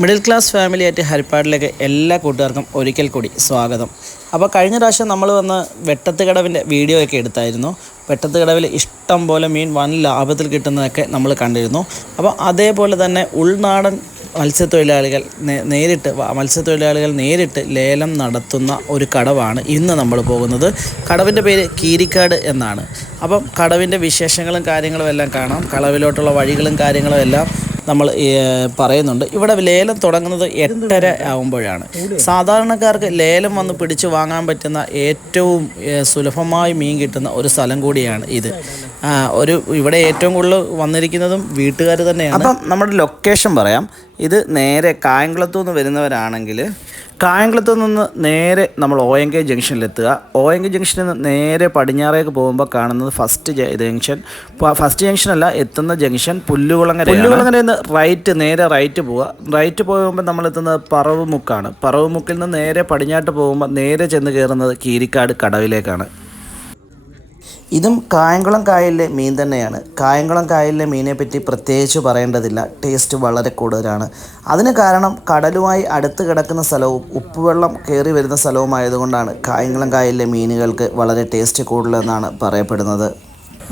Middle class family ആയിട്ട് ഹരിപ്പാടിലേക്ക് എല്ലാ കൂട്ടുകാർക്കും ഒരിക്കൽ കൂടി സ്വാഗതം. അപ്പോൾ കഴിഞ്ഞ പ്രാവശ്യം നമ്മൾ വന്ന് വെട്ടത്ത് കടവിൻ്റെ വീഡിയോ ഒക്കെ എടുത്തായിരുന്നു. വെട്ടത്ത് കടവിൽ ഇഷ്ടം പോലെ മീൻ വൻ ലാഭത്തിൽ കിട്ടുന്നതൊക്കെ നമ്മൾ കണ്ടിരുന്നു. അപ്പോൾ അതേപോലെ തന്നെ ഉൾനാടൻ മത്സ്യത്തൊഴിലാളികൾ നേരിട്ട് ലേലം നടത്തുന്ന ഒരു കടവാണ് ഇന്ന് നമ്മൾ പോകുന്നത്. കടവിൻ്റെ പേര് കീരിക്കാട് എന്നാണ്. അപ്പം കടവിൻ്റെ വിശേഷങ്ങളും കാര്യങ്ങളും എല്ലാം കാണാം. കടവിലോട്ടുള്ള വഴികളും കാര്യങ്ങളും എല്ലാം നമ്മൾ പറയുന്നുണ്ട്. ഇവിടെ ലേലം തുടങ്ങുന്നത് 8:30 ആകുമ്പോഴാണ്. സാധാരണക്കാർക്ക് ലേലം വന്ന് പിടിച്ച് വാങ്ങാൻ പറ്റുന്ന ഏറ്റവും സുലഭമായി മീൻ കിട്ടുന്ന ഒരു സ്ഥലം കൂടിയാണ് ഇത്. ഇവിടെ ഏറ്റവും കൂടുതൽ വന്നിരിക്കുന്നതും വീട്ടുകാർ തന്നെയാണ്. അപ്പം നമ്മുടെ ലൊക്കേഷൻ പറയാം. ഇത് നേരെ കായംകുളത്തു നിന്ന് വരുന്നവരാണെങ്കിൽ കായംകുളത്തു നിന്ന് നേരെ നമ്മൾ ONK ജംഗ്ഷനിലെത്തുക. ONK ജംഗ്ഷനിൽ നിന്ന് നേരെ പടിഞ്ഞാറേക്ക് പോകുമ്പോൾ കാണുന്നത് ഫസ്റ്റ് ജംഗ്ഷനല്ല, എത്തുന്ന ജംഗ്ഷൻ പുല്ലുകുളങ്ങരയിൽ നിന്ന് നേരെ റൈറ്റ് പോവുക. റൈറ്റ് പോകുമ്പോൾ നമ്മളെത്തുന്നത് പറവുമുക്കാണ്. പറവുമുക്കിൽ നിന്ന് നേരെ പടിഞ്ഞാട്ട് പോകുമ്പോൾ നേരെ ചെന്ന് കയറുന്നത് കീരിക്കാട് കടവിലേക്കാണ്. ഇതും കായംകുളം കായലിലെ മീൻ തന്നെയാണ്. കായംകുളം കായലിലെ മീനെ പറ്റി പ്രത്യേകിച്ച് പറയേണ്ടതില്ല. ടേസ്റ്റ് വളരെ കൂടുതലാണ്. അതിന് കാരണം കടലുമായി അടുത്ത് കിടക്കുന്ന സ്ഥലവും ഉപ്പുവെള്ളം കയറി വരുന്ന സ്ഥലവുമായതുകൊണ്ടാണ് കായംകുളം കായലിലെ മീനുകൾക്ക് വളരെ ടേസ്റ്റ് കൂടുതലെന്നാണ് പറയപ്പെടുന്നത്.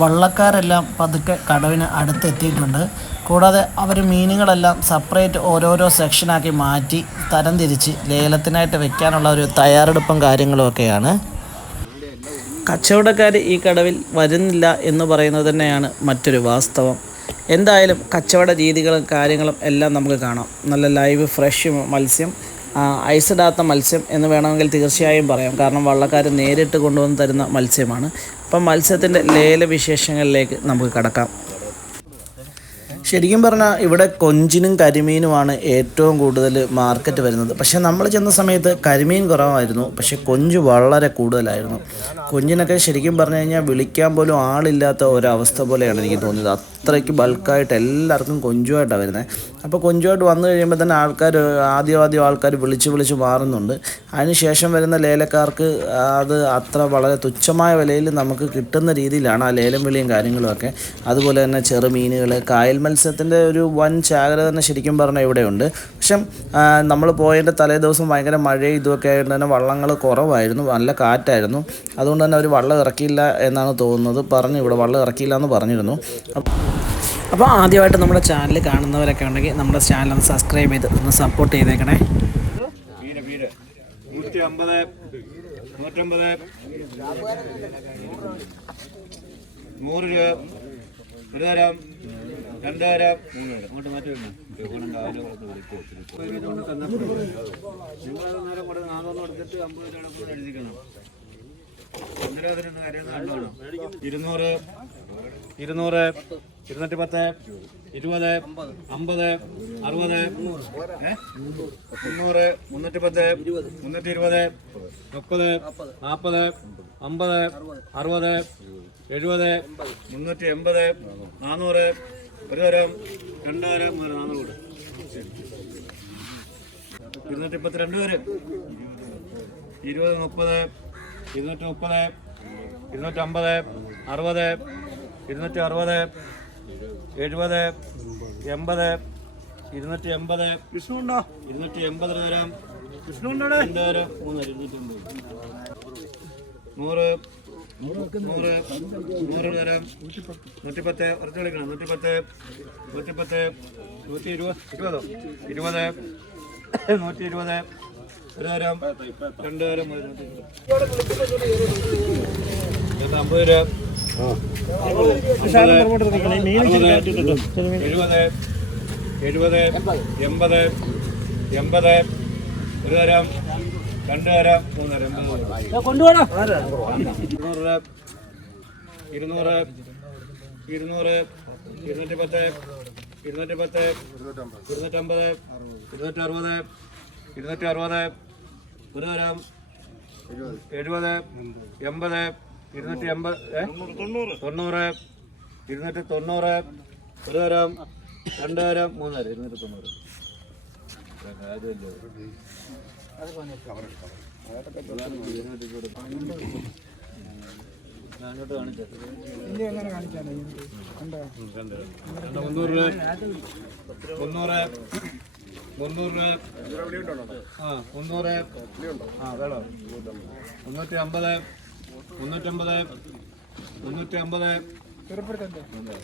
വള്ളക്കാരെല്ലാം പതുക്കെ കടവിന് അടുത്തെത്തിയിട്ടുണ്ട്. കൂടാതെ അവർ മീനുകളെല്ലാം സെപ്പറേറ്റ് ഓരോരോ സെക്ഷനാക്കി മാറ്റി തരംതിരിച്ച് ലേലത്തിനായിട്ട് വെക്കാനുള്ള ഒരു തയ്യാറെടുപ്പും കാര്യങ്ങളുമൊക്കെയാണ്. കച്ചവടക്കാർ ഈ കടവിൽ വരുന്നില്ല എന്ന് പറയുന്നത് തന്നെയാണ് മറ്റൊരു വാസ്തവം. എന്തായാലും കച്ചവട രീതികളും കാര്യങ്ങളും എല്ലാം നമുക്ക് കാണാം. നല്ല ലൈവ് ഫ്രഷ് മത്സ്യം, ഐസിടാത്ത മത്സ്യം എന്ന് വേണമെങ്കിൽ തീർച്ചയായും പറയാം. കാരണം വള്ളക്കാർ നേരിട്ട് കൊണ്ടുവന്ന് തരുന്ന മത്സ്യമാണ്. അപ്പം മത്സ്യത്തിൻ്റെ ലേല വിശേഷങ്ങളിലേക്ക് നമുക്ക് കടക്കാം. ശരിക്കും പറഞ്ഞാൽ ഇവിടെ കൊഞ്ചിനും കരിമീനുമാണ് ഏറ്റവും കൂടുതൽ മാർക്കറ്റ് വരുന്നത്. പക്ഷേ നമ്മൾ ചെന്ന സമയത്ത് കരിമീൻ കുറവായിരുന്നു, പക്ഷേ കൊഞ്ച് വളരെ കൂടുതലായിരുന്നു. കൊഞ്ചിനൊക്കെ ശരിക്കും പറഞ്ഞു കഴിഞ്ഞാൽ വിളിക്കാൻ പോലും ആളില്ലാത്ത ഒരവസ്ഥ പോലെയാണ് എനിക്ക് തോന്നിയത്. അത്രയ്ക്ക് ബൾക്കായിട്ട് എല്ലാവർക്കും കൊഞ്ചുമായിട്ടാണ് വരുന്നത്. അപ്പോൾ കൊഞ്ചുമായിട്ട് വന്നു കഴിയുമ്പോൾ തന്നെ ആദ്യം ആൾക്കാർ വിളിച്ച് മാറുന്നുണ്ട്. അതിനുശേഷം വരുന്ന ലേലക്കാർക്ക് അത് അത്ര വളരെ തുച്ഛമായ വിലയിൽ നമുക്ക് കിട്ടുന്ന രീതിയിലാണ് ആ ലേലം വിളിയും കാര്യങ്ങളുമൊക്കെ. അതുപോലെ തന്നെ ചെറുമീനുകൾ, കായൽ മത്സ്യത്തിൻ്റെ ഒരു വൻ ചാകര തന്നെ ശരിക്കും പറഞ്ഞാൽ ഇവിടെയുണ്ട്. പക്ഷെ നമ്മൾ പോയതിൻ്റെ തലേ ദിവസം ഭയങ്കര മഴയും ഇതുമൊക്കെ ആയിട്ട് തന്നെ വള്ളങ്ങൾ കുറവായിരുന്നു, നല്ല കാറ്റായിരുന്നു. അതുകൊണ്ട് തന്നെ അവർ വള്ളം ഇറക്കിയില്ല എന്നാണ് തോന്നുന്നത്. ഇവിടെ വള്ളം ഇറക്കിയില്ല എന്ന് പറഞ്ഞിരുന്നു. അപ്പോൾ ആദ്യമായിട്ട് നമ്മുടെ ചാനൽ കാണുന്നവരൊക്കെ ഉണ്ടെങ്കിൽ നമ്മുടെ ചാനൽ ഒന്ന് സബ്സ്ക്രൈബ് ചെയ്ത് ഒന്ന് സപ്പോർട്ട് ചെയ്തേക്കണേ. 150, 150, 100 രൂപ, 1,000, 2,000, അങ്ങോട്ട് മാറ്റി വെക്കണം. നിങ്ങളത് നേരം 400 കൊടുത്തിട്ട് 50 രൂപ എഴുതിക്കണം. 200, 200, 210, 210, 20, 50, 60, 300, 310, 320, 30, 40, 50, 60, 70, 380, 400, 1,000, 2,000, 400 കൂടെ 232 വരെ 20, 30, 230, 250, 60, 260, 70, 80, 280, വിഷ്ണുണ്ടോ 280 തരാം. വിഷ്ണുണ്ടോ 2,000, 250, 100, 100 തരാം. 110 ഉറച്ചു കളിക്കണം. 110, 110, 120, 20, 120, 120, 1,000, 2,000, 50 രൂപ. 70, 70, 80, 80, ഒരു തരം, രണ്ട് തരം, മൂന്ന് തരം, 200, 200, 210, 210, 210, 250, 260, 260, ഒരു തരം, 70, 80, 280, 90, 290, ഒരു തരം, രണ്ട് തരം, മൂന്ന് തരം, 290. അങ്ങോട്ട് കാണിച്ചത് 300 രൂപ, 300, 300, ആ 300, ആ വേണോ 350, 350, 350, 200, 200, 210, 220, 30, 40, 50,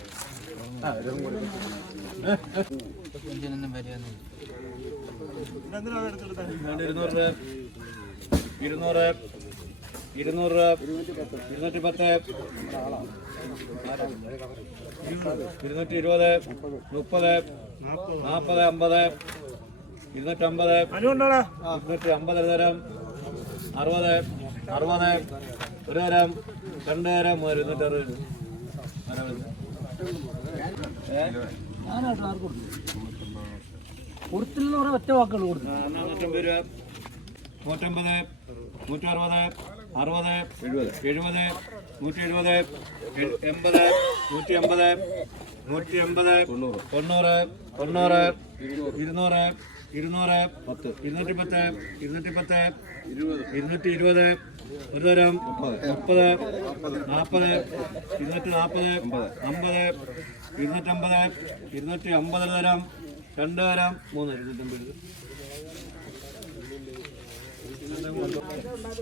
250, 250 തരം, 60, 60, ഒരു തരം, രണ്ട് തരം, 260. കൊടുത്തില്ലെന്ന് പറയാൻ ഒറ്റ വാക്കുകൾ കൊടുത്തു. 450 രൂപ, 150, 160, 60, 70, 170, 80, 180, 180, 90, 90, 200, 200, 210, 210, 210, 220, ഒരു തരം, 30, 40, 240, 50, 250, 250 തരം, രണ്ട് തരം, മൂന്ന് തരം, 250.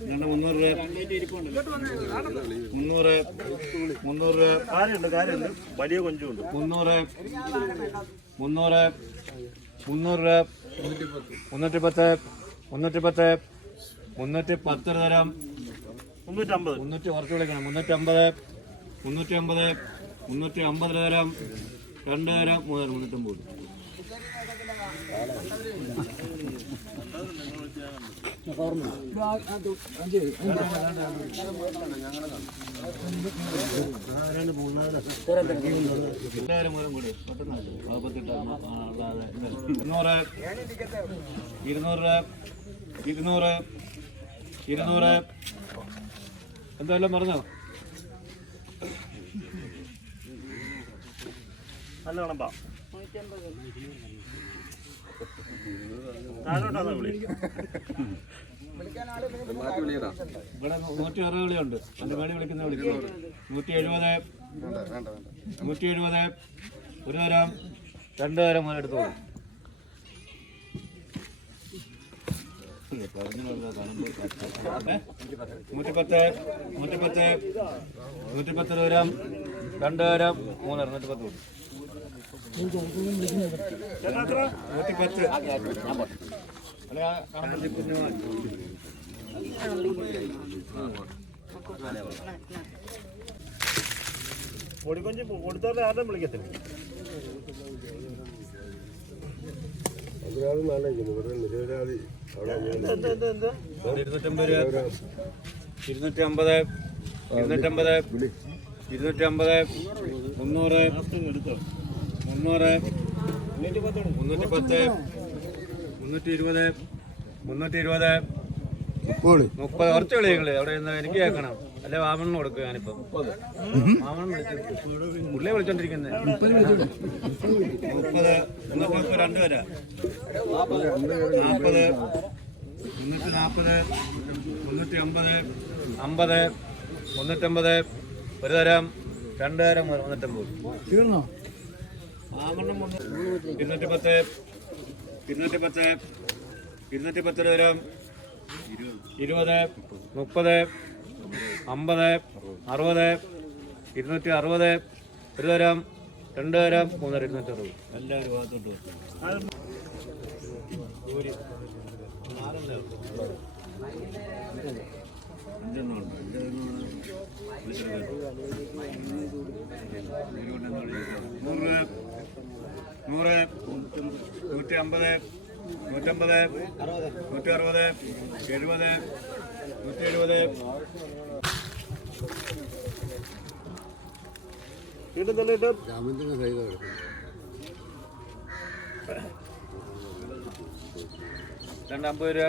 300 രൂപ, 300, 300 രൂപ, കാര്യമുണ്ട് വലിയ കൊഞ്ചുണ്ട് 300, 300, 300 രൂപ, 310, 310, 310 തരം, 350 കുറച്ച് വിളിക്കണം, 350, 350, 350 തരം, രണ്ട് തരം, മൂന്ന് തരം, 350. എല്ലാവരും മൂലം കൂടി പെട്ടെന്ന് 200, 200, 200, 200, എന്തെല്ലാം പറഞ്ഞോ? നല്ല കണപ്പാ ഇവിടെ 160 വിളിയുണ്ട്, അതിന്റെ മേടി വിളിക്കുന്ന വിളിക്കും. 170, 170, ഒരു തരം, രണ്ട് തരം മുതൽ എടുത്തോളൂ. 110, 110, 110 തരം, രണ്ട് തരം, മൂന്ന് തരം, 110 കൊടുക്കും. 110 പൊടിക്കൊഞ്ച് കൊടുത്തോടെ ആരും വിളിക്കത്തില്ല. 250 രൂപ, 250, 250, 250, 300, 300, 310, 320, 320, 30. കുറച്ച് വിളിയങ്ങള് അവിടെ നിന്ന് എനിക്ക് കേൾക്കണം, അല്ലെ വാമണ്ണന് കൊടുക്കുക. ഞാനിപ്പം വാമണ്ണൻ പുള്ളിയെ വിളിച്ചോണ്ടിരിക്കുന്നത്. 30, 330, രണ്ട് വരാ, 40, 340, 350, 50, 350, ഒരു തരം, രണ്ട് തരം, 350. വാമണ്ണൻ 210, 210, 210 തരം, 20, 30, 50, 60, 260, ഒരു തരം, രണ്ട് തരം, മൂന്ന് തരം, 260. എല്ലാവരും ഭാഗത്തോട്ട് 100, 150, 150, 160, 70, 170. വീണ്ടും തള്ളിയിട്ട് 250 രൂപ, 80 രൂപ, 90 രണ്ട് പേര്,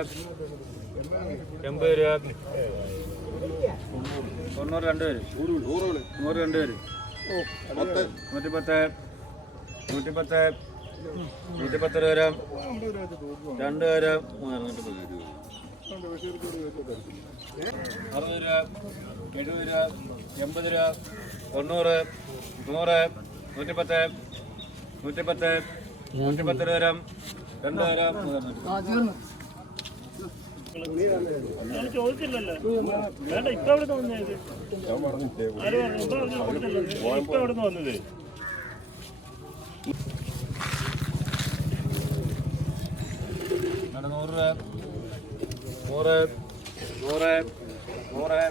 100 രണ്ട് പേര്, 110, 110, 110 രൂപ, 2 പേര്, 60 രൂപ, 70 രൂപ, 80 രൂപ, 90, 100, 110, 110, 110 രൂപ, 2 പേര്, ഞാൻ ചോദിച്ചില്ലല്ലോ. വേണ്ട, ഇപ്പൊ അവിടെ നിന്ന് വന്നത് ആര് പറഞ്ഞു? ഇപ്പൊ അവിടെ നിന്ന് വന്നത് 100 രൂപ, 100, 100,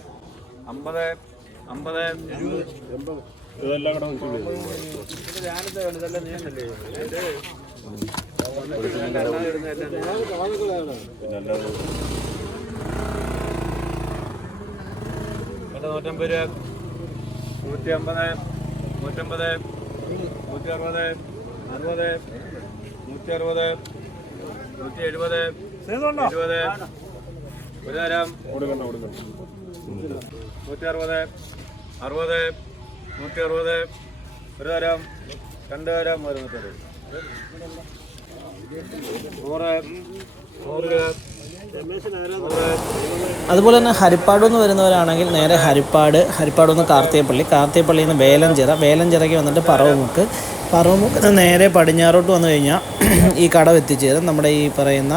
100, 50, 50, ഇതെല്ലാം കൂടെ ഞാനിത് ഇതെല്ലാം നീണ്ടല്ലേ പിന്നെ 150 രൂപ, 150, 150, 160, 60, 160, 170, 20, 1 തരം, 160, 60, 160, 1 തരം, 2 തരം, 1 തരം, 100, 100 രൂപ, 100. അതുപോലെ തന്നെ ഹരിപ്പാട് നിന്ന് വരുന്നവരാണെങ്കിൽ നേരെ ഹരിപ്പാട് നിന്ന് കാർത്തികപ്പള്ളിയിൽ നിന്ന് വേലഞ്ചിറയ്ക്ക് വന്നിട്ട് പറവമുക്ക് നേരെ പടിഞ്ഞാറോട്ട് വന്നു കഴിഞ്ഞാൽ ഈ കടവ് എത്തിച്ചേരും. നമ്മുടെ ഈ പറയുന്ന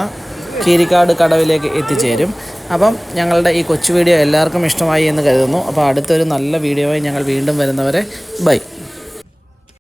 കീരിക്കാട് കടവിലേക്ക് എത്തിച്ചേരും. അപ്പം ഞങ്ങളുടെ ഈ കൊച്ചു വീഡിയോ എല്ലാവർക്കും ഇഷ്ടമായി എന്ന് കരുതുന്നു. അപ്പോൾ അടുത്തൊരു നല്ല വീഡിയോയായി ഞങ്ങൾ വീണ്ടും വരുന്നവരെ ബൈ.